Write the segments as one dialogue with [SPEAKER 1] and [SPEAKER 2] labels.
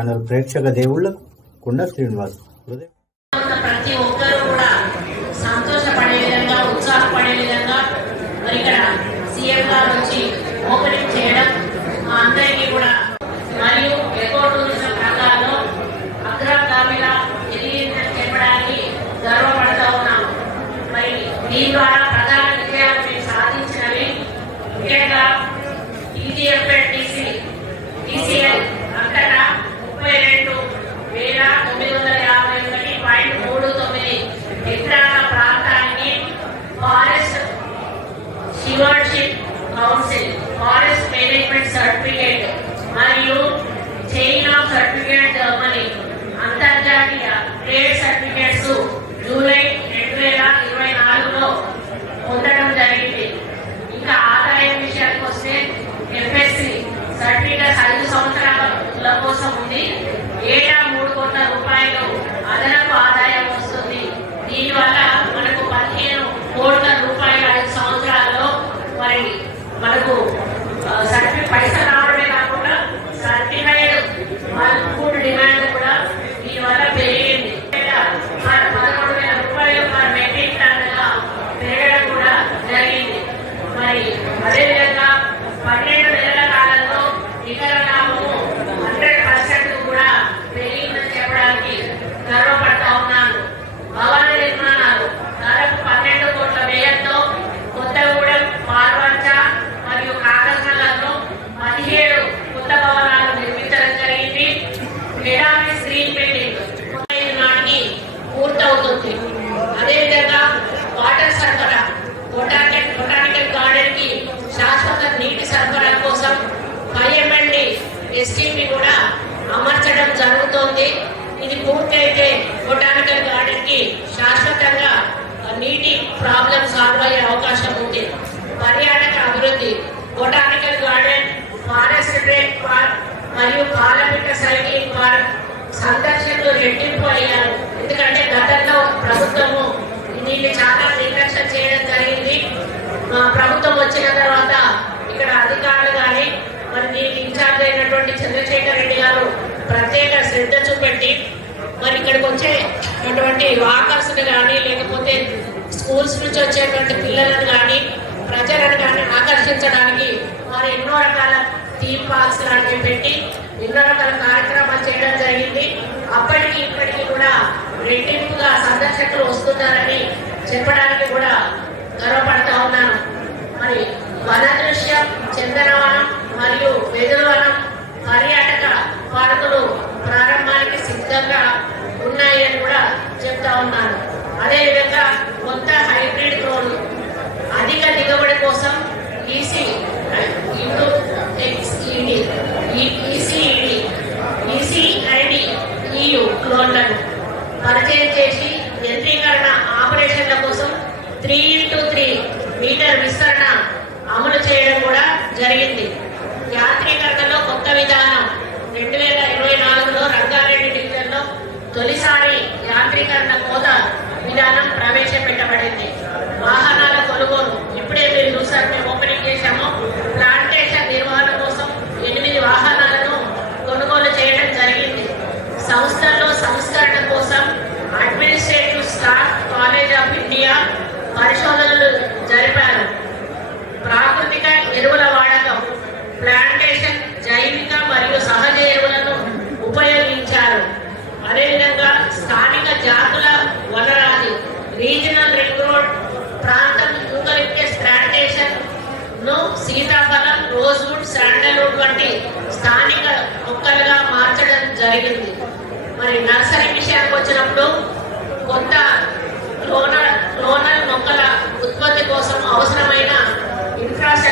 [SPEAKER 1] Channel ప్రేక్షక దేవుళ్ళకు కుండ శ్రీనివాస్
[SPEAKER 2] ప్రతి ఒక్కరూ కూడా సంతోషపడే విధంగా ఉత్సాహపడే విధంగా మరి ఇక్కడ సీఎం గారు 爱你 బొటానికల్ గార్డెన్ ఫారెస్ట్ రేట్ పార్క్ మరియు పార్లమెంట్ సైక్లింగ్ పార్క్ సందర్శకులు రెట్టింపు అయ్యారు. ఎందుకంటే గతంలో ప్రభుత్వము దీన్ని చాలా నిర్లక్ష్యం చేయడం జరిగింది. ప్రభుత్వం వచ్చిన తర్వాత ఇక్కడ అధికారులు కానీ మరి దీని ఇన్ఛార్జ్ అయినటువంటి చంద్రశేఖర్ రెడ్డి గారు ప్రత్యేక శ్రద్ధ చూపెట్టి మరి ఇక్కడికి వచ్చేటువంటి వాకర్స్ని కానీ లేకపోతే స్కూల్స్ నుంచి వచ్చేటువంటి పిల్లలను కానీ ప్రజలను ఆకర్షించడానికి వారు ఎన్నో రకాల థీమ్ పార్క్స్ లాంటివి పెట్టి ఎన్నో రకాల కార్యక్రమాలు చేయడం జరిగింది. అప్పటికి ఇప్పటికి కూడా రెట్టింపుగా సందర్శకులు వస్తున్నారని చెప్పడానికి కూడా గర్వపడతా ఉన్నాను. మరి వనదృశ్యం చందనవనం మరియు వెదురువనం పర్యాటక పార్కు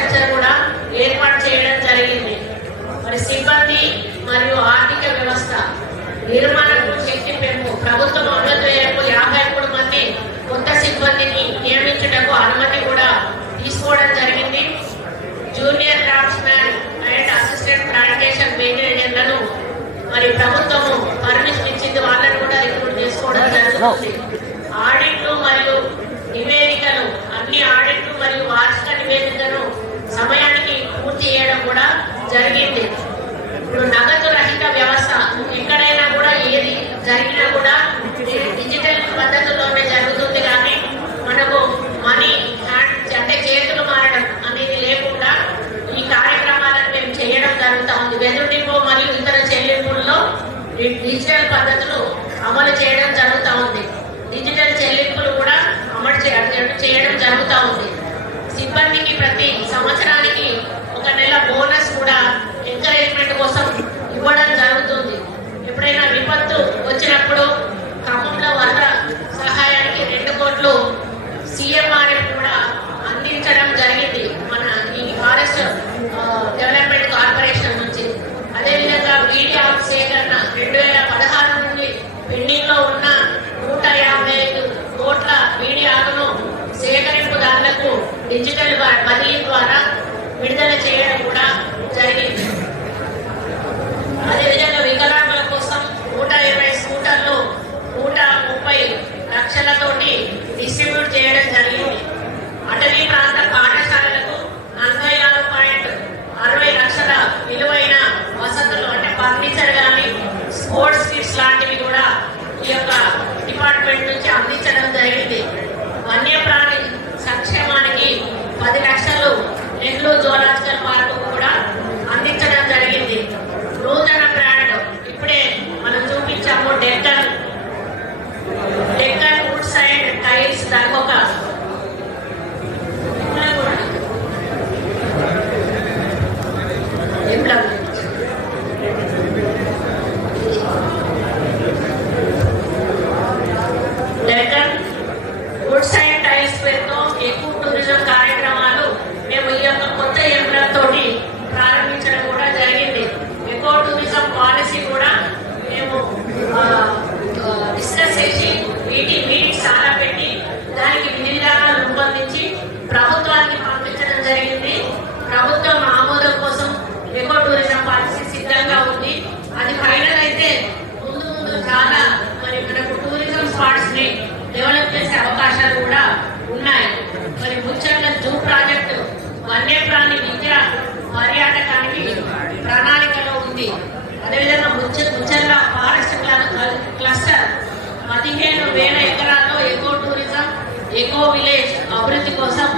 [SPEAKER 2] ఇన్ఫ్రాస్ట్రక్చర్ కూడా ఏర్పాటు చేయడం జరిగింది. మరి సిబ్బంది మరియు ఆర్థిక వ్యవస్థ నిర్మాణకు శక్తి పెంపు ప్రభుత్వం అమలు చేయకు యాభై మూడు మంది కొత్త సిబ్బందిని నియమించటకు అనుమతి కూడా తీసుకోవడం జరిగింది. Junior craftsman and assistant plantation మెయింటైనర్లను మరి ప్రభుత్వము పర్మిషన్ ఇచ్చింది వాళ్ళని కూడా రిక్రూట్ చేసుకోవడం జరుగుతుంది. ఆడిట్లు మరియు నివేదికలు అన్ని ఆడిట్లు మరియు వార్షిక నివేదికను సమయానికి పూర్తి చేయడం కూడా జరిగింది. ఇప్పుడు నగదు రహిత వ్యవస్థ ఎక్కడైనా కూడా ఏది జరిగినా కూడా డిజిటల్ పద్ధతుల్లోనే జరుగుతుంది కానీ మనకు మనీ హ్యాండ్ అంటే చేతులు మారడం అనేది లేకుండా ఈ కార్యక్రమాలను మేము చేయడం జరుగుతూ ఉంది. వెదుటింపు మరియు ఇతర చెల్లింపుల్లో డిజిటల్ పద్ధతులు అమలు చేయడం జరుగుతూ ఉంది. డిజిటల్ చెల్లింపులు కూడా అమలు చేయడం జరుగుతూ ఉంది. సిబ్బందికి ప్రతి సంవత్సరానికి ఒక నెల బోనస్ కూడా ఎంకరేజ్మెంట్ కోసం ఇవ్వడం జరుగుతుంది. ఎప్పుడైనా విపత్తు వచ్చినప్పుడు ఖమ్మంలో వరద సహాయానికి రెండు కోట్లు సీఎంఆర్ఎఫ్ కూడా అందించడం జరిగింది. మన ఈ ఫారెస్ట్ డెవలప్మెంట్ కార్పొరేషన్ నుంచి. అదేవిధంగా వీడియో సేకరణ రెండు వేల పదహారు నుండి పెండింగ్లో ఉన్న నూట యాభై ఐదు కోట్ల మీడియాలను సేకరింపుదారులకు డిజిటల్ బ- బదిలీ ద్వారా విడుదల చేయడం కూడా జరిగింది అదేవిధంగా వికలాంగుల కోసం నూట ఇరవై స్కూటర్లు నూట ముప్పై లక్షలతోటి డిస్ట్రిబ్యూట్ చేయడం జరిగింది అటవీ ప్రాంత పాఠశాలలకు నలభై ఆరు పాయింట్ అరవై లక్షల విలువైన వసతులు అంటే ఫర్నిచర్ కానీ స్పోర్ట్స్ కిట్స్ లాంటివి కూడా ఈ యొక్క డిపార్ట్మెంట్ నుంచి అందించడం జరిగింది. వన్యప్రాణి సంక్షేమానికి పది లక్షలు నెహ్రూ జూలాజికల్ పార్క్ కూడా అందించడం జరిగింది నూతన బ్రాండ్ ఇప్పుడే మనం చూపించాము Deccan Deccan woods and tiles దానికి ఒక ఇక్కడ కూడా emblem Deccan woods and tiles పేరుతో ఎక్కువ టూరిజం కార్యక్రమాలు మేము ఈ యొక్క కొత్త ఎంబ్లమ్ తోటి ప్రారంభించడం కూడా జరిగింది ఎకో టూరిజం పాలసీ కూడా మేము డిస్కస్ చేసి వీటి మీటింగ్ చాలా పెట్టి దానికి విధి విధానాలు రూపొందించి ప్రభుత్వానికి పంపించడం జరిగింది ప్రభుత్వం ఆమోదం కోసం ఎకో టూరిజం పాలసీ సిద్ధంగా ఉంది అది ఫైనల్ అయితే ముందు ముందు చాలా మరి మనకు టూరిజం స్పాట్స్ని డెవలప్ చేసే అవకాశాలు కూడా ఉన్నాయి మరి ముఖ్యంగా జూ ప్రాజెక్టు వన్యప్రాణి విద్య పర్యాటకానికి ప్రణాళికలో ఉంది అదేవిధంగా ముచ్చ ముచ్చర్ల ఫారెస్ట్ క్ల- క్లస్టర్ పదిహేను వేల ఎకరాల్లో ఎకో టూరిజం ఎకో విలేజ్ అభివృద్ధి కోసం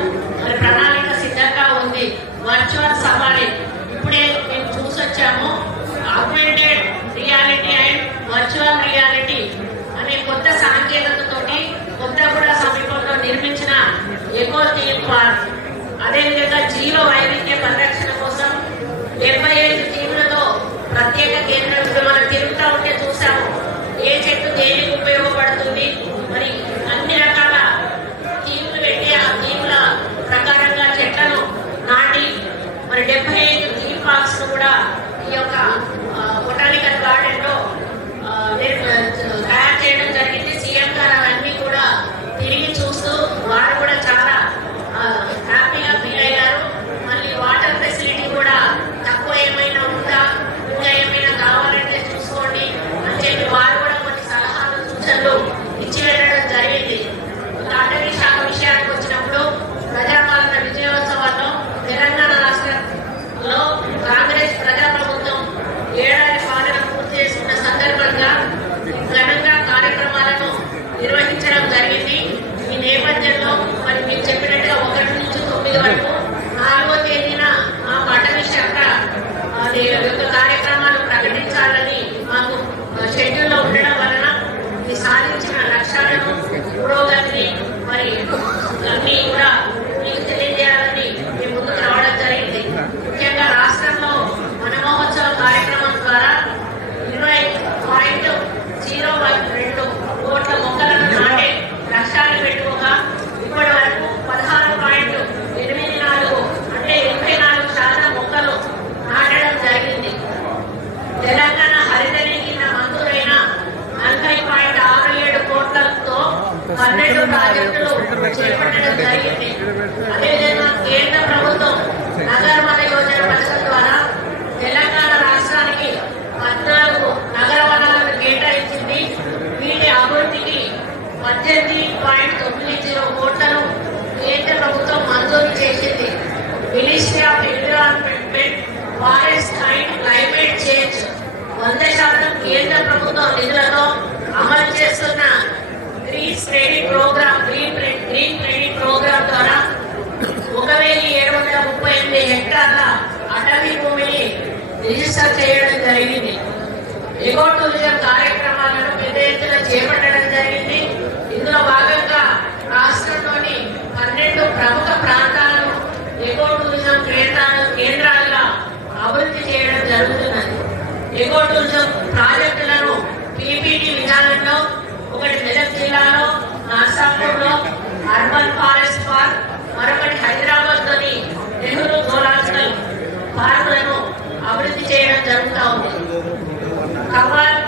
[SPEAKER 2] మరి ప్రణాళిక సిద్ధంగా ఉంది. వర్చువల్ సఫారీ ఇప్పుడే మేము చూసొచ్చాము. Augmented reality and virtual reality అనే కొత్త సాంకేతికతతోటి కొత్తగూడ సమీపంలో నిర్మించిన ఎకో థీమ్ పార్క్ అదేవిధంగా జీవ వైవిధ్య పరిరక్షణ కోసం డెబ్బై ఐదు థీములతో ప్రత్యేక కేంద్రం మనం తిరుగుతూ ఉంటే చూసాము. ఏ చెట్టు దేనికి ఉపయోగపడుతుంది మరి అన్ని రకాల థీములు పెట్టి ఆ థీముల ప్రకారంగా చెట్లను నాటి మరి డెబ్బై ఐదు థీమ్ పార్క్స్ కూడా ఈ యొక్క బొటానికల్ గార్డెన్లో ఆ, నిర్- తయారు చేయడం జరిగింది సీఎం గారు అవన్నీ కూడా తిరిగి చూస్తూ వారు కూడా చాలా ఆ, హ్యాపీగా ఫీల్ అయ్యారు మళ్ళీ వాటర్ ఫెసిలిటీ కూడా తక్కువ ఏమైనా ఉందా ఇంకా ఏమైనా కావాలంటే చూసుకోండి అని చెప్పి వారు కూడా కొన్ని సలహాలు సూచనలు ఇచ్చి వెళ్ళడం జరిగింది ఇక అటవీ శాఖ విషయానికి వచ్చినప్పుడు ప్రజాపాలన విజయోత్సవాల్లో తెలంగాణ రాష్ట్రంలో కాంగ్రెస్ ప్రజాప్రభుత్వం ఏడాది పాలన పూర్తి చేసుకున్న సందర్భంగా ఘనంగా కార్యక్రమాలను నిర్వహించడం జరిగింది ఈ నేపథ్యంలో మరి మీరు చెప్పినట్టుగా ఒకటి నుంచి తొమ్మిది వరకు నాలుగో తేదీన ఆ అటవీ శాఖ అది యొక్క కార్యక్రమాలు ప్రకటించాలని మాకు షెడ్యూల్లో ఉండడం వలన ఇది సాధించిన లక్ష్యాలను పురోగతిని మరి అన్ని కూడా మీకు తెలియజేయాలని మేము ముందుకు రావడం జరిగింది ముఖ్యంగా రాష్ట్రంలో వన మహోత్సవ కార్యక్రమం ద్వారా ఇరవై పాయింట్ జీరో రెండు కోట్ల మొక్కలను నాటే లక్ష్యాన్ని పెట్టుకోగా ఇప్పటి వరకు పదహారు పాయింట్ ఎనిమిది నాలుగు అంటే ఎనభై నాలుగు శాతం మొక్కలు నాటడం జరిగింది తెలంగాణ హరితని కింద మంజూరైన నలభై పాయింట్ ఆరు ఏడు కోట్లతో పన్నెండు ప్రాజెక్టులు చేపట్టడం జరిగింది అదేవిధంగా కేంద్ర ప్రభుత్వం నగరవన యోజన పథకం ద్వారా తెలంగాణ రాష్ట్రానికి పద్నాలుగు నగర వనాలను కేటాయించింది వీటి అభివృద్ధికి పద్దెనిమిది పాయింట్ తొమ్మిది జీరో కోట్లను కేంద్ర ప్రభుత్వం మంజూరు చేసింది ministry of environment forest and climate change వంద శాతం కేంద్ర ప్రభుత్వం నిధులతో అమలు చేస్తున్న గ్రీన్ స్ప్రెడింగ్ ప్రోగ్రామ్ రిజిస్టర్ చేయడం జరిగింది. ఎగో టూరిజం కార్యక్రమాలను పెద్ద ఎత్తున చేపట్టడం జరిగింది. ఇందులో భాగంగా రాష్ట్రంలోని పన్నెండు ప్రముఖ ప్రాంతాలను ఎగో టూరిజం కేంద్రాలు కేంద్రాలుగా అభివృద్ధి చేయడం జరుగుతున్నది. ఎగోటూరిజం ప్రాజెక్టులను పీపీటీ విధానంలో ఒకటి మెదక్ జిల్లాలో నర్సాపూర్లో అర్బన్ ఫారెస్ట్ పార్క్ మరొకటి హైదరాబాద్లోని నెహ్రూ జోలాజికల్ పార్క్ জানতাম আমার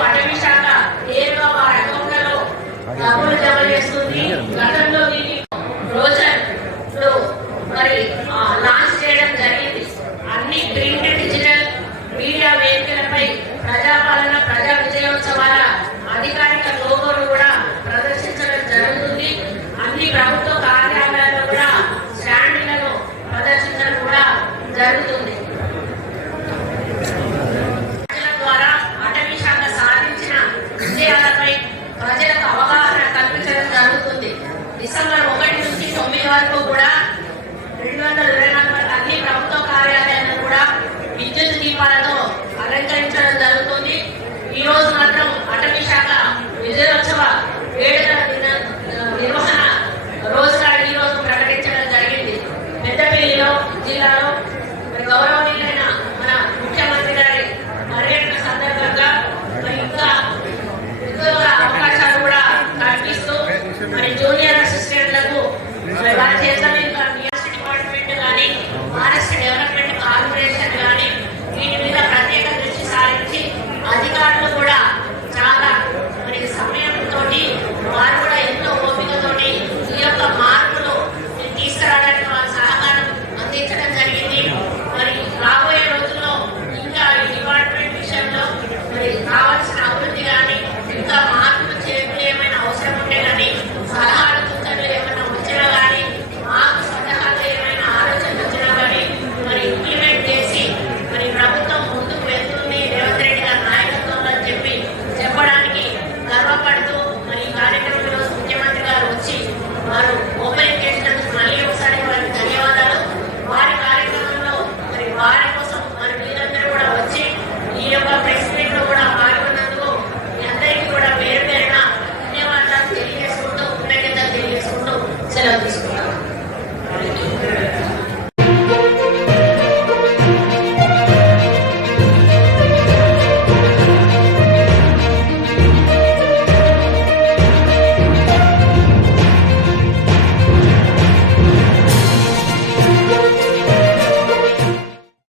[SPEAKER 2] పట్టణ శాఖ ఏ రకంగా డబ్బులు జమ చేస్తుంది. గత